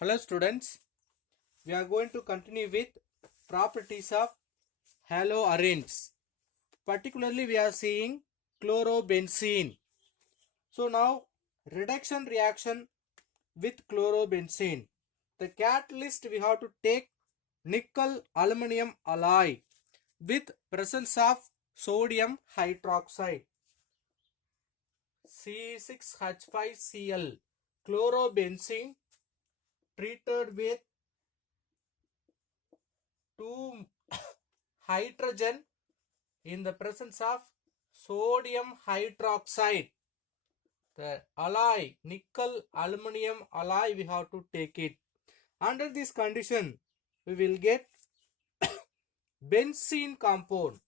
Hello students, we are going to continue with properties of haloarenes. Particularly we are seeing chlorobenzene. So now reduction reaction with chlorobenzene. The catalyst we have to take nickel aluminum alloy with presence of sodium hydroxide C6H5Cl chlorobenzene treated with 2 hydrogen in the presence of sodium hydroxide. The alloy, nickel aluminum alloy, we have to take it. Under this condition, we will get benzene compound.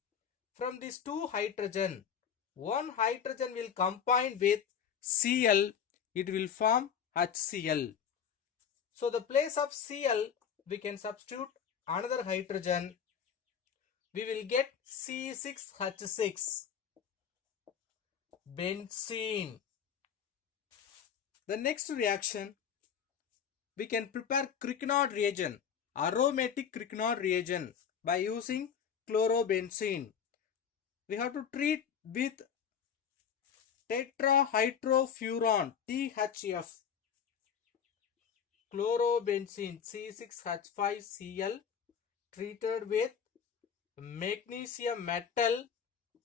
From these 2 hydrogen, 1 hydrogen will combine with Cl, it will form HCl. So the place of Cl, we can substitute another hydrogen. We will get C6H6 benzene. The next reaction, we can prepare Grignard reagent, aromatic Grignard reagent by using chlorobenzene. We have to treat with tetrahydrofuran THF, chlorobenzene C6H5Cl treated with magnesium metal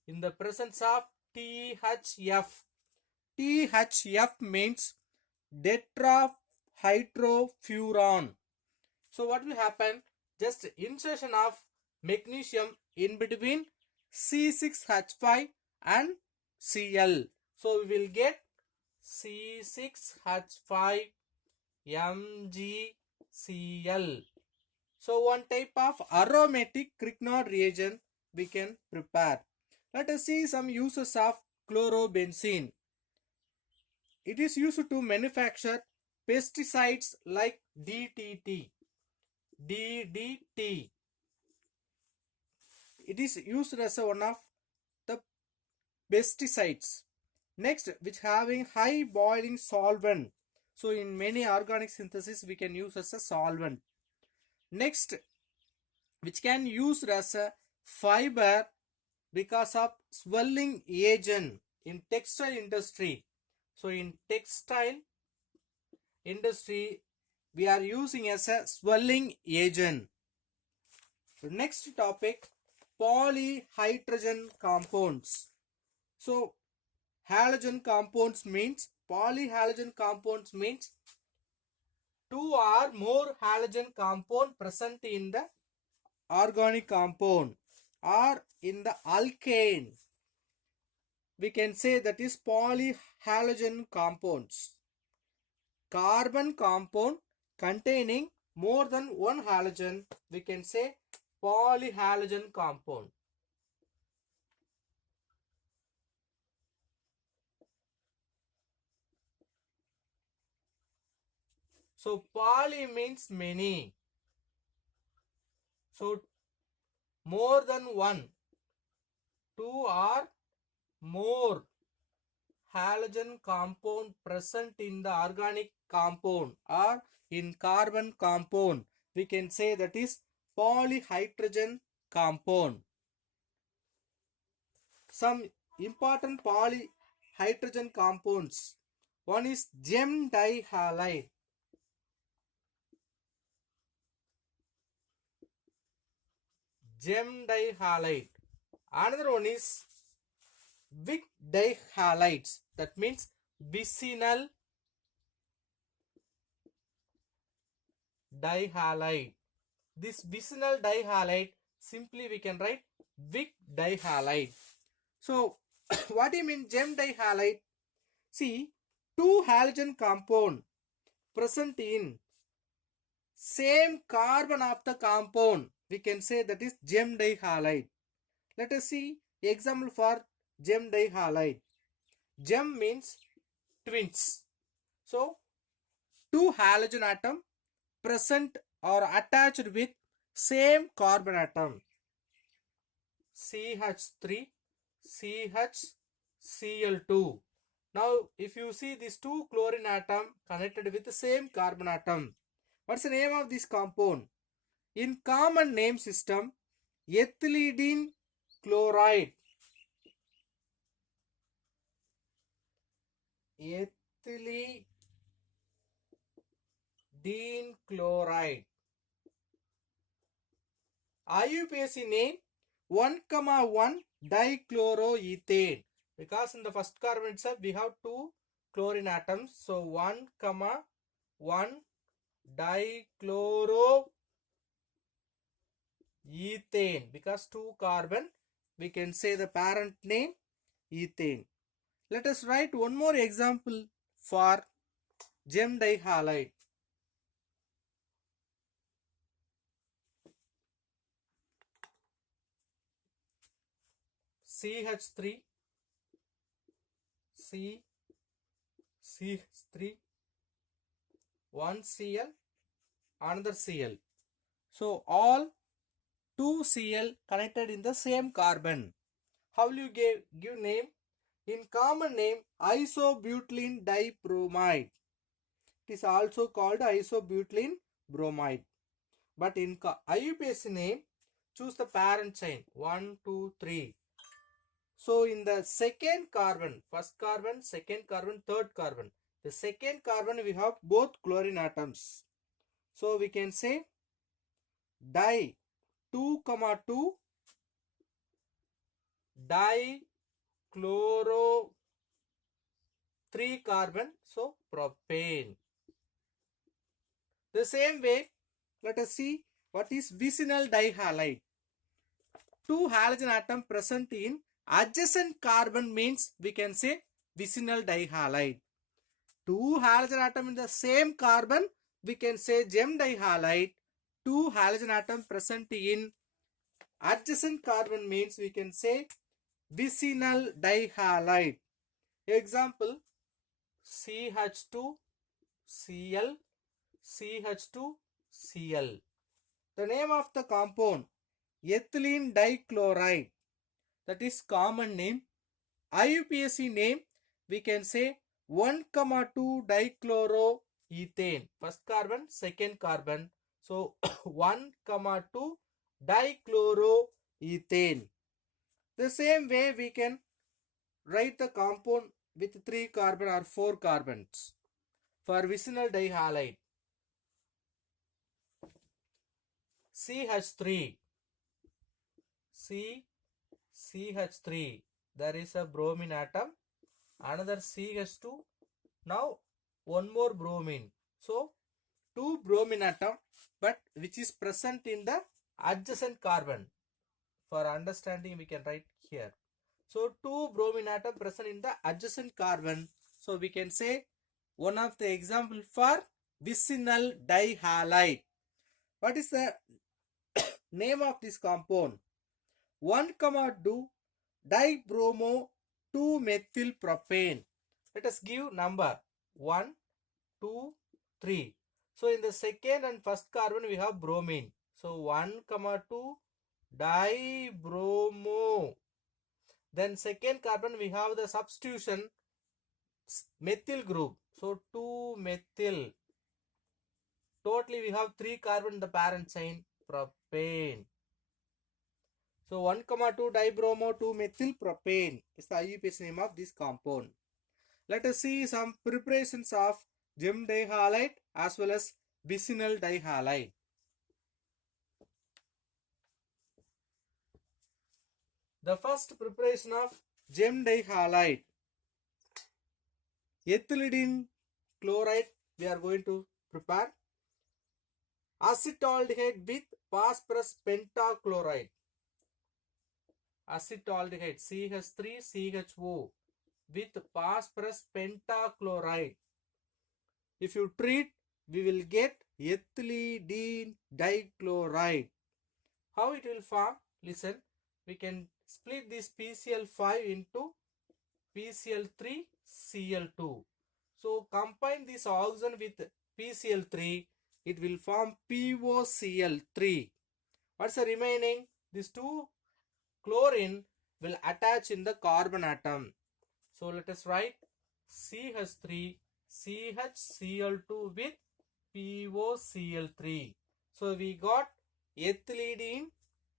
in the presence of THF. THF means tetrahydrofuran. So what will happen? Just insertion of magnesium in between C6H5 and Cl. So we will get C6H5 MgCl. So one type of aromatic Grignard reagent we can prepare. Let us see some uses of chlorobenzene. It is used to manufacture pesticides like DDT. It is used as one of the pesticides. Next, which having high boiling solvent. So in many organic synthesis we can use as a solvent. Next, which can use as a fiber because of swelling agent in textile industry. So in textile industry we are using as a swelling agent. Next topic, polyhydrogen compounds. So halogen compounds means, polyhalogen compounds means 2 or more halogen compound present in the organic compound or in the alkane. We can say that is polyhalogen compounds. Carbon compound containing more than one halogen, we can say polyhalogen compound. So poly means many. So more than one, 2 or more halogen compound present in the organic compound or in carbon compound, we can say that is polyhydrogen compound. Some important polyhydrogen compounds. One is gem dihalide. Gem dihalide. Another one is Vic dihalides. That means vicinal dihalide. This vicinal dihalide, simply we can write Vic dihalide. So what do you mean gem dihalide? See, 2 halogen compound present in same carbon of the compound, we can say that is gem dihalide. Let us see example for gem dihalide. Gem means twins. So 2 halogen atom present or attached with same carbon atom, CH3 CHCl2. Now if you see these 2 chlorine atom connected with the same carbon atom, What's the name of this compound? In common name system, ethylene chloride. Ethylene chloride. IUPAC name 1,1 dichloroethane. Because in the first carbon itself we have two chlorine atoms. So 1,1 dichloroethane. Because two carbon, we can say the parent name ethane. Let us write one more example for gem dihalide. CH3, CH3, one Cl, another Cl. So all two Cl connected in the same carbon. How will you give name? In common name, isobutylene dibromide. It is also called isobutylene bromide. But in IUPAC name, choose the parent chain 1, 2, 3. So in the second carbon, first carbon, second carbon, third carbon. The second carbon we have both chlorine atoms. So we can say di 2, 2 dichloro 3 carbon, so propane. The same way, let us see what is vicinal dihalide. Two halogen atom present in adjacent carbon means we can say vicinal dihalide. Two halogen atom in the same carbon, we can say gem dihalide. Two halogen atom present in adjacent carbon means we can say vicinal dihalide. Example, CH2 Cl, CH2 Cl. The name of the compound ethylene dichloride, that is common name. IUPAC name we can say 1,2 dichloroethane. First carbon, second carbon. So 1,2 dichloroethane. The same way we can write the compound with 3 carbon or 4 carbons for vicinal dihalide. CH3, CH3, there is a bromine atom, another CH2, now one more bromine. So two bromine atom, but which is present in the adjacent carbon. For understanding we can write here. So two bromine atom present in the adjacent carbon. So we can say one of the example for vicinal dihalide. What is the name of this compound? 1,2 dibromo 2 methyl propane. Let us give number 1, 2, 3. So in the second and first carbon we have bromine. So 1,2 dibromo. Then second carbon we have the substitution methyl group. So 2 methyl. Totally we have 3 carbon in the parent chain, propane. So 1,2 dibromo 2 methyl propane is the IUPAC name of this compound. Let us see some preparations of gem dihalide as well as vicinal dihalide. The first preparation of gem dihalide, ethylene chloride we are going to prepare. Acetaldehyde with phosphorus pentachloride. Acetaldehyde CH3CHO with phosphorus pentachloride. If you treat, we will get ethylene dichloride. How it will form? Listen, we can split this PCl5 into PCl3Cl2. So combine this oxygen with PCl3, it will form POCl3. What's the remaining? These two chlorine will attach in the carbon atom. So let us write CH3 CHCl2 with POCl3. So we got ethylene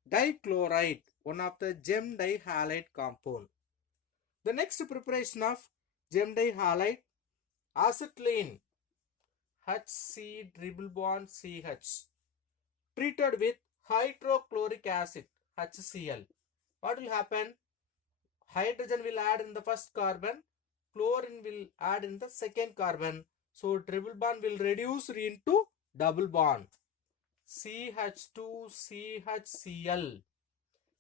dichloride, one of the gem dihalide compound. The next preparation of gem dihalide, acetylene HC triple bond CH treated with hydrochloric acid HCl. What will happen? Hydrogen will add in the first carbon, chlorine will add in the second carbon. So triple bond will reduce into double bond. CH2 CHCl.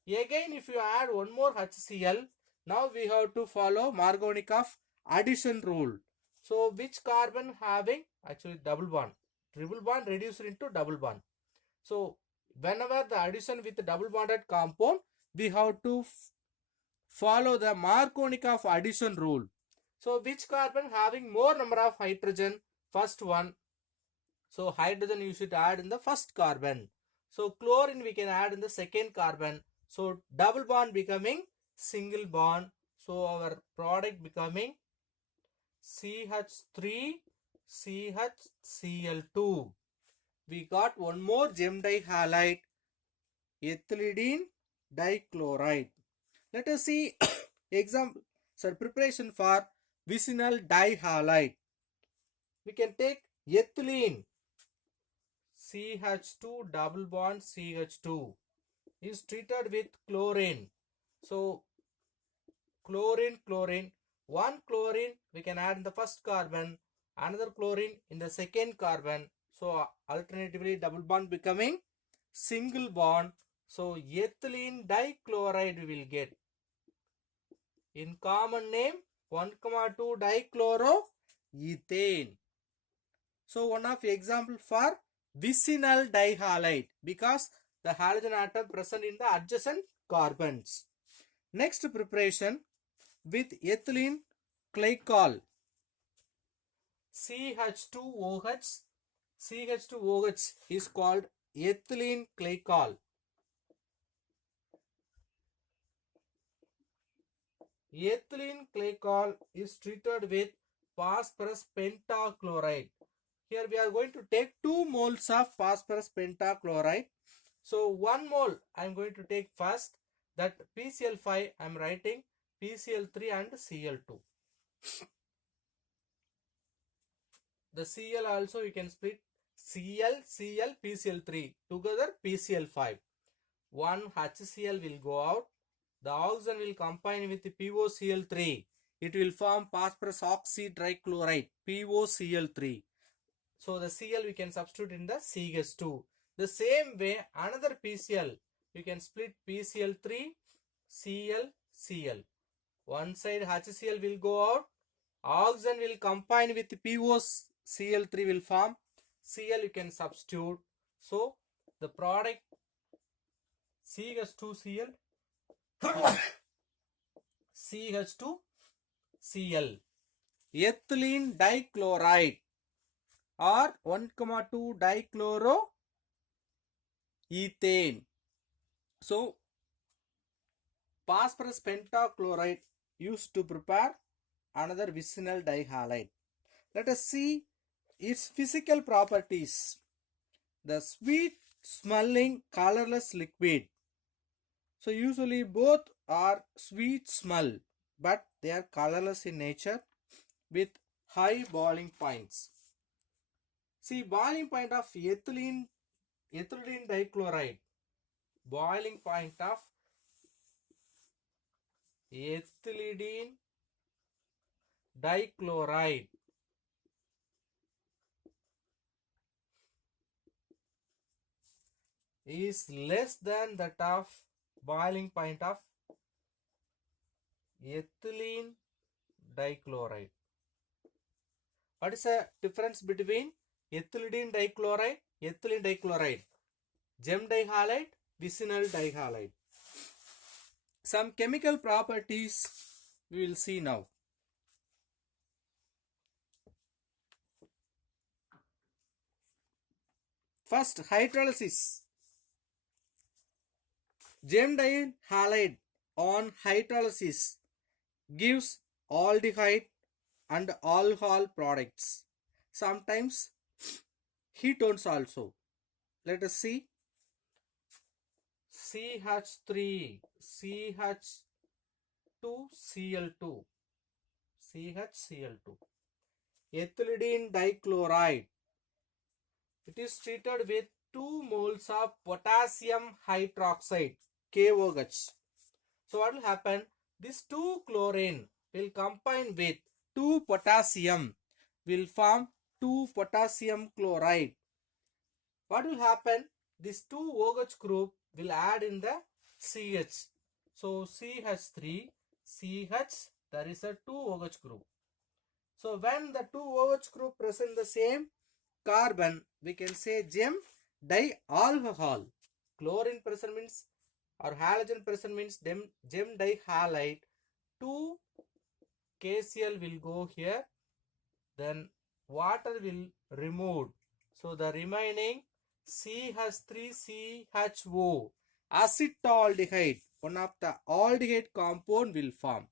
Again, if you add one more HCl, now we have to follow Markovnikov addition rule. So which carbon having actually double bond? Triple bond reduced into double bond. So whenever the addition with the double bonded compound, we have to follow the Markovnikov addition rule. So which carbon having more number of hydrogen? First one. So hydrogen you should add in the first carbon. So chlorine we can add in the second carbon. So double bond becoming single bond. So our product becoming CH3 CHCl2. We got one more gem dihalide, ethylene dichloride. Let us see example, preparation for vicinal dihalide. We can take ethylene CH2 double bond CH2 is treated with chlorine. So chlorine, one chlorine we can add in the first carbon, another chlorine in the second carbon. So alternatively double bond becoming single bond. So ethylene dichloride we will get. In common name 1,2 dichloroethane. So one of example for vicinal dihalide because the halogen atom present in the adjacent carbons. Next preparation with ethylene glycol CH2OH. CH2OH is called ethylene glycol. Ethylene glycol is treated with phosphorus pentachloride. Here we are going to take 2 moles of phosphorus pentachloride. So 1 mole I am going to take first. That PCl5 I am writing PCl3 and Cl2. The Cl also you can split Cl, PCl3 together PCl5. One HCl will go out. The oxygen will combine with the POCl3. It will form phosphorus oxytrichloride POCl3. So the Cl we can substitute in the CH2. The same way another PCl you can split PCl3 Cl. One side HCl will go out. Oxygen will combine with POCl3 will form Cl you can substitute. So the product CH2Cl CH2Cl. Ethylene dichloride or 1,2 dichloroethane. So phosphorus pentachloride used to prepare another vicinal dihalide. Let us see its physical properties. The sweet smelling colorless liquid. So usually both are sweet smell but they are colorless in nature with high boiling points. See boiling point of ethylene dichloride. Boiling point of ethylene dichloride is less than that of boiling point of ethylene dichloride. What is the difference between ethylene dichloride, gem dihalide, vicinal dihalide? Some chemical properties we will see now. First, hydrolysis. Gem dihalide on hydrolysis gives aldehyde and alcohol products. Sometimes ketones also. Let us see. CH3, CH2, Cl2, CHCl2. Ethylene dichloride. It is treated with 2 moles of potassium hydroxide, KOH. So what will happen? This 2 chlorine will combine with 2 potassium, will form 2 potassium chloride. What will happen? This 2 OH group will add in the CH. So CH3, CH, there is a 2 OH group. So when the 2 OH group present the same carbon, we can say gem dialcohol. Chlorine present means, or halogen present means gem dihalide. 2 KCl will go here, then water will remove. So the remaining CH3CHO, acetaldehyde, one of the aldehyde compound will form.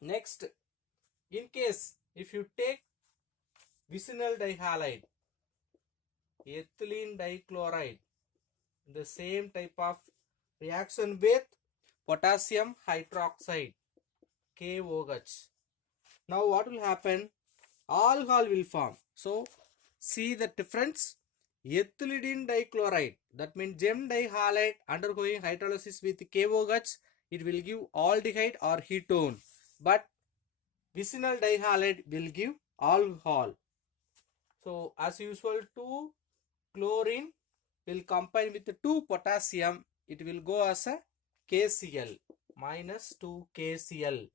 Next, in case if you take vicinal dihalide, ethylene dichloride, the same type of reaction with potassium hydroxide, KOH. Now what will happen? Alcohol will form. So see the difference. Ethylene dichloride, that means gem dihalide undergoing hydrolysis with KOH, it will give aldehyde or ketone. But vicinal dihalide will give alcohol. So as usual, 2 chlorine will combine with 2 potassium. It will go as a KCl, minus 2 KCl.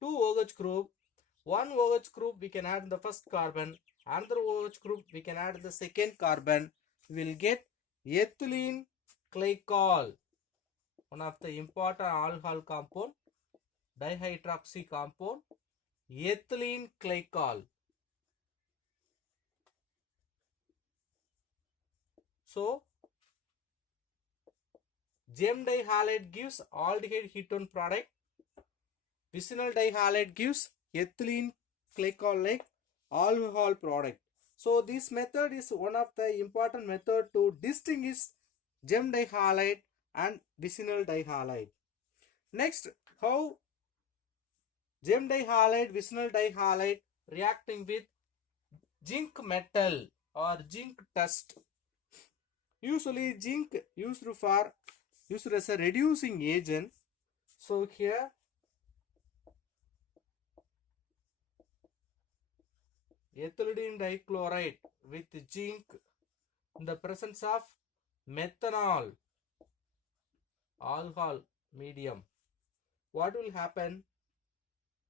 2 OH group, 1 OH group we can add the first carbon, another OH group we can add the second carbon. We will get ethylene glycol, one of the important alcohol compound, dihydroxy compound, ethylene glycol. So gem dihalide gives aldehyde ketone product. Vicinal dihalide gives ethylene glycol like alcohol product. So this method is one of the important method to distinguish gem dihalide and vicinal dihalide. Next, how gem dihalide, vicinal dihalide reacting with zinc metal or zinc dust. Usually zinc used as a reducing agent. So here ethylene dichloride with zinc in the presence of methanol, alcohol medium. What will happen?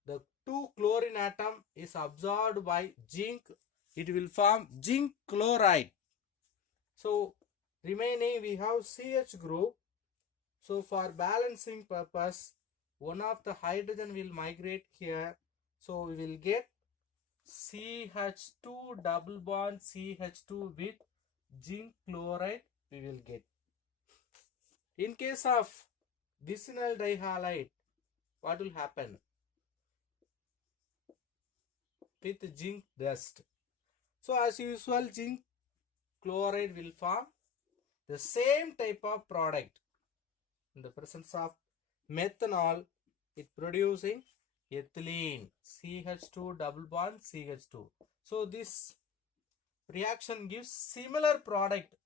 The 2 chlorine atom is absorbed by zinc. It will form zinc chloride. So remaining we have CH group. So for balancing purpose, one of the hydrogen will migrate here. So we will get CH2 double bond CH2 with zinc chloride we will get. In case of vicinal dihalide, what will happen? With zinc dust. So as usual, zinc chloride will form the same type of product. In the presence of methanol, it producing ethylene, CH2 double bond CH2. So this reaction gives similar product,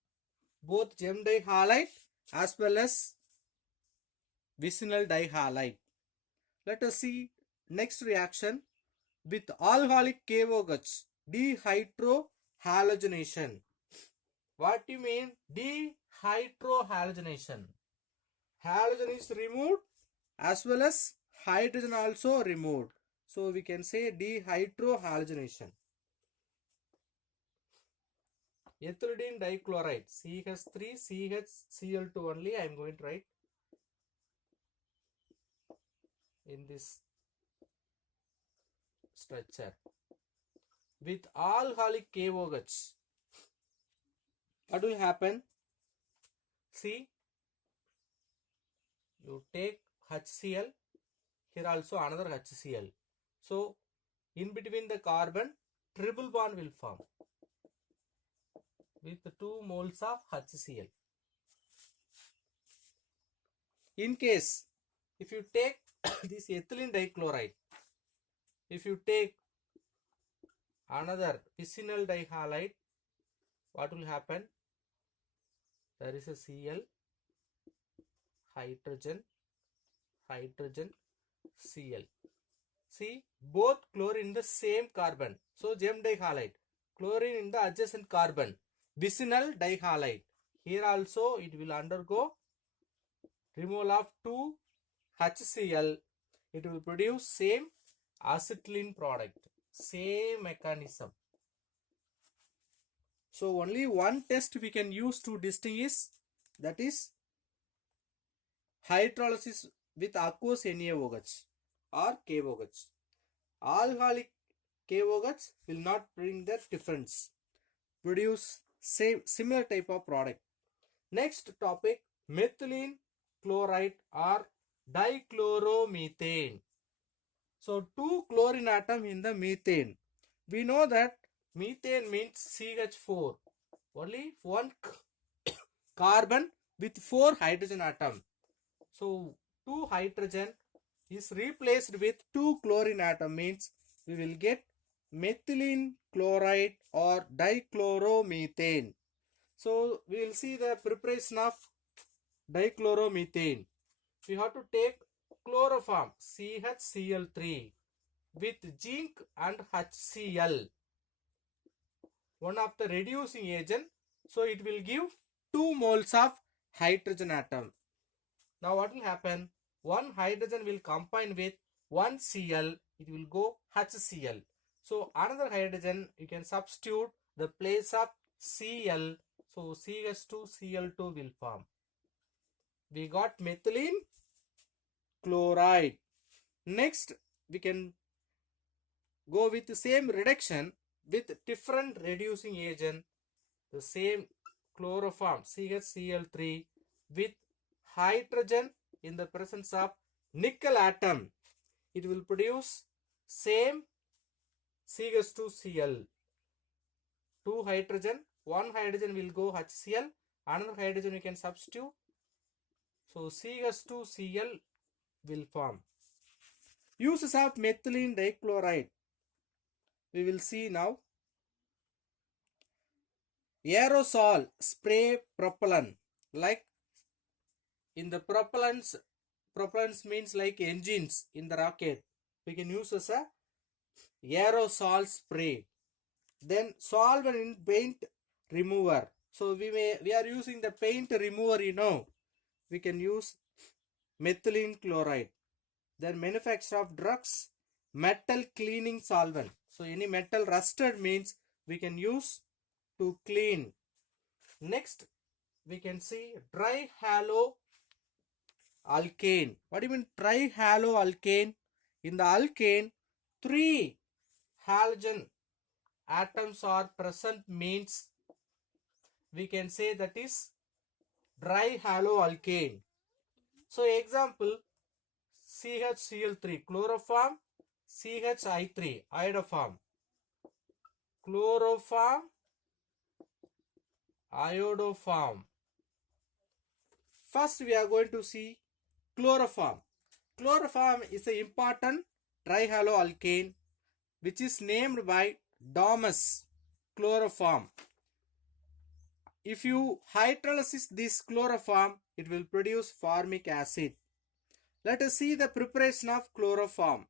both gem dihalide as well as vicinal dihalide. Let us see next reaction with alcoholic KOH, dehydrohalogenation. What do you mean dehydrohalogenation? Halogen is removed as well as hydrogen also removed. So we can say dehydrohalogenation. Ethylene dichloride, CH3, CHCl2 only I am going to write in this structure. With alcoholic KOH, what will happen? See, you take HCl, here also another HCl. So in between the carbon, triple bond will form. with 2 moles of HCl. In case if you take this ethylene dichloride, if you take another vicinal dihalide, what will happen? There is a Cl, hydrogen, hydrogen, Cl. See, both chlorine in the same carbon. So gem dihalide, chlorine in the adjacent carbon, vicinal dihalide. Here also it will undergo removal of 2 HCl. It will produce same acetylene product, same mechanism. So only one test we can use to distinguish, that is hydrolysis with aqueous NaOH or KOH. Alcoholic KOH will not bring the difference, produce same similar type of product. Next topic, methylene chloride or dichloromethane. So 2 chlorine atom in the methane. We know that methane means CH4, only one carbon with 4 hydrogen atom. So 2 hydrogen is replaced with 2 chlorine atom, means we will get methylene chloride or dichloromethane. So we will see the preparation of dichloromethane. We have to take chloroform CHCl3 with zinc and HCl, one of the reducing agent. So it will give 2 moles of hydrogen atom. Now what will happen? One hydrogen will combine with one Cl, it will go HCl. So another hydrogen you can substitute the place of Cl, so CH2Cl2 will form. We got methylene chloride. Next we can go with the same reduction with different reducing agent, the same chloroform CHCl3 with hydrogen in the presence of nickel atom. It will produce same CH2Cl. 2 hydrogen, one hydrogen will go HCl, another hydrogen you can substitute. So CH2Cl will form. Uses of methylene dichloride we will see now. Aerosol spray propellant, like in the propellants means like engines in the rocket, we can use as a aerosol spray. Then solvent in paint remover, so we are using the paint remover, we can use methylene chloride. Then manufacture of drugs, metal cleaning solvent, so any metal rusted means we can use to clean. Next we can see dry halo alkane. What do you mean dry halo alkane? In the alkane 3 halogen atoms are present, means we can say that is dry halo alkane. So example, CHCl3 chloroform, CHI3 iodoform, chloroform, iodoform. First we are going to see chloroform. Chloroform is an important trihaloalkane which is named by Damas chloroform. If you hydrolyze this chloroform, it will produce formic acid. Let us see the preparation of chloroform.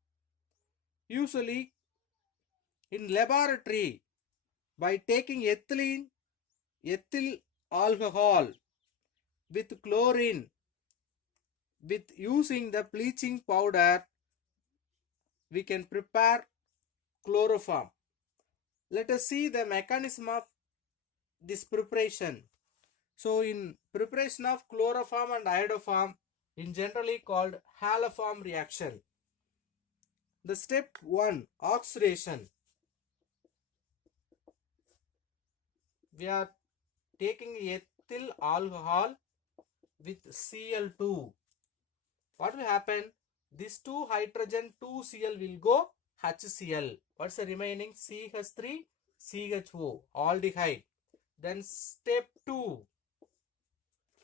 Usually in laboratory, by taking ethyl alcohol with chlorine, with using the bleaching powder, we can prepare chloroform. Let us see the mechanism of this preparation. So in preparation of chloroform and iodoform, in generally called haloform reaction. The step 1, oxidation. We are taking ethyl alcohol with Cl2. What will happen? This 2 hydrogen 2 Cl will go HCl. What's the remaining? CH3 CHO aldehyde. Then step 2,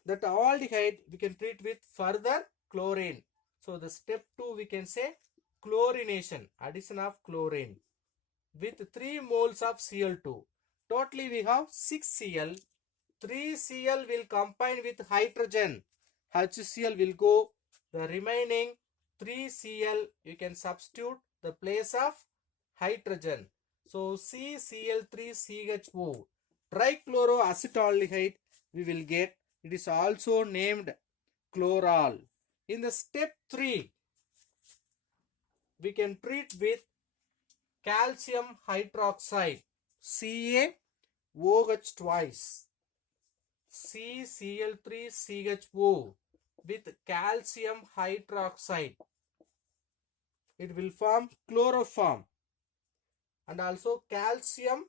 that aldehyde we can treat with further chlorine. So the step 2 we can say chlorination, addition of chlorine with 3 moles of Cl2. Totally we have 6 Cl. 3 Cl will combine with hydrogen. HCl will go. The remaining 3 Cl you can substitute the place of hydrogen. So CCl3CHO, trichloroacetaldehyde we will get. It is also named chloral. In the step 3, we can treat with calcium hydroxide, CaOH twice, CCl3CHO with calcium hydroxide. It will form chloroform, and also calcium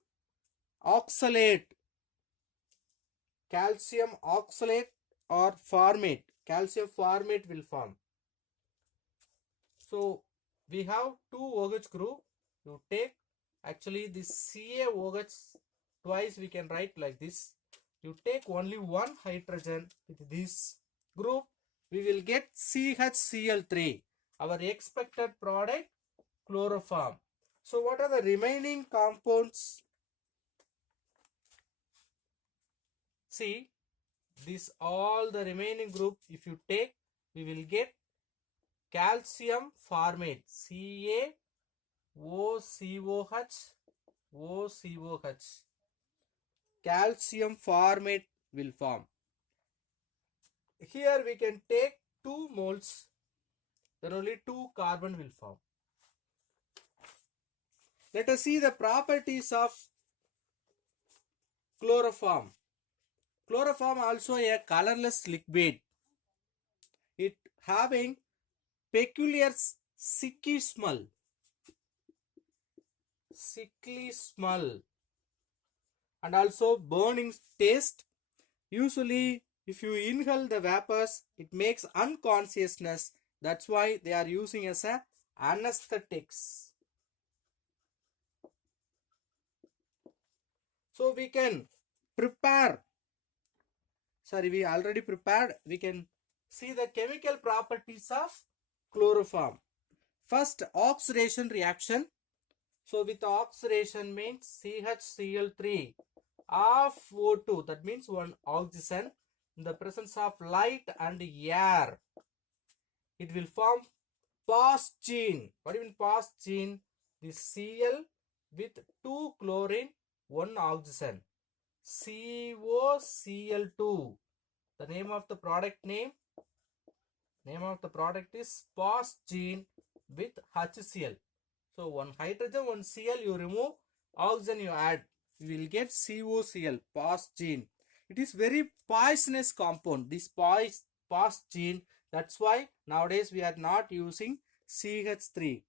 oxalate or formate, calcium formate will form. So we have 2 OH group. You take actually this CaOH twice, we can write like this. You take only one hydrogen with this group, we will get CHCl3, our expected product, chloroform. So what are the remaining compounds? See, this all the remaining group if you take, we will get calcium formate, CaOCOH, calcium formate will form. Here we can take 2 moles, then only 2 carbon will form. Let us see the properties of chloroform. Chloroform also a colorless liquid. It having peculiar sickly smell, and also burning taste. Usually if you inhale the vapors, it makes unconsciousness. That's why they are using as a anesthetics. So we can prepare, we already prepared. We can see the chemical properties of chloroform. First, oxidation reaction. So with oxidation means CHCl3 of O2, that means one oxygen, in the presence of light and air, it will form phosgene. What do you mean phosgene? This Cl with 2 chlorine, 1 oxygen, COCl2. The name of the product is phosgene with HCl. So one hydrogen, one Cl you remove, oxygen you add, you will get COCl, phosgene. It is very poisonous compound, this phosgene. That's why nowadays we are not using CH3.